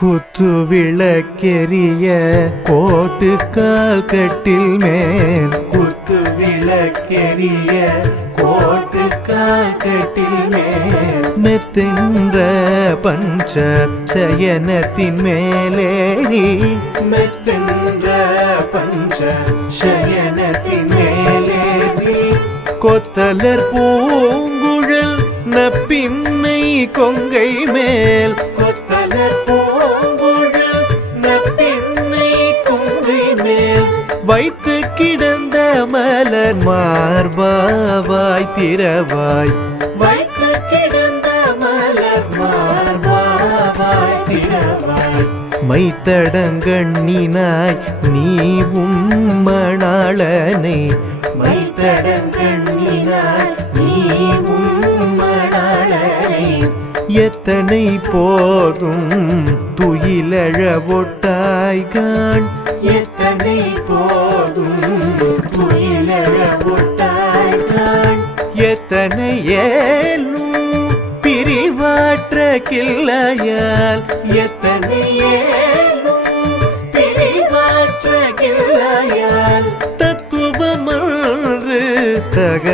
குத்து விளக்கெரிய கோட்டுக்கால் கட்டில் மேல் குத்து விளக்கெரிய கோட்டுக்கால் கட்டில் மேல் மெத்தென்ற பஞ்ச சயனத்தின் மேலேறி மெத்தென்ற பஞ்ச சயனத்தின் மேலேறி கொத்தலர் பூங்குழல் நப்பின்னை கொங்கை மேல் கொத்தலர் பூங்குழல் நப்பின்னை கொங்கை மேல் வைத்து கிடந்த மலர் மார்பாவாய் திரவாய் வைத்து கிடந்த மலர் மார்பாவாய் திரவாய் மைத்தடங்கண்ணினாய் நீ உம்மணாளனை மைத்தடங்கண்ணினாய் நீ உம்மணாளனை எத்தனை போதும் துயிலழ ஒட்டாய்கான் எத்தனை போதும் துயிலழ ஒட்டாய்கான் எத்தனை ஏலும் பிரிவாற்ற கிள்ளையால் எத்தனை ஏலும் பிரிவாற்ற கிள்ளையால் தத்துவமன்று தக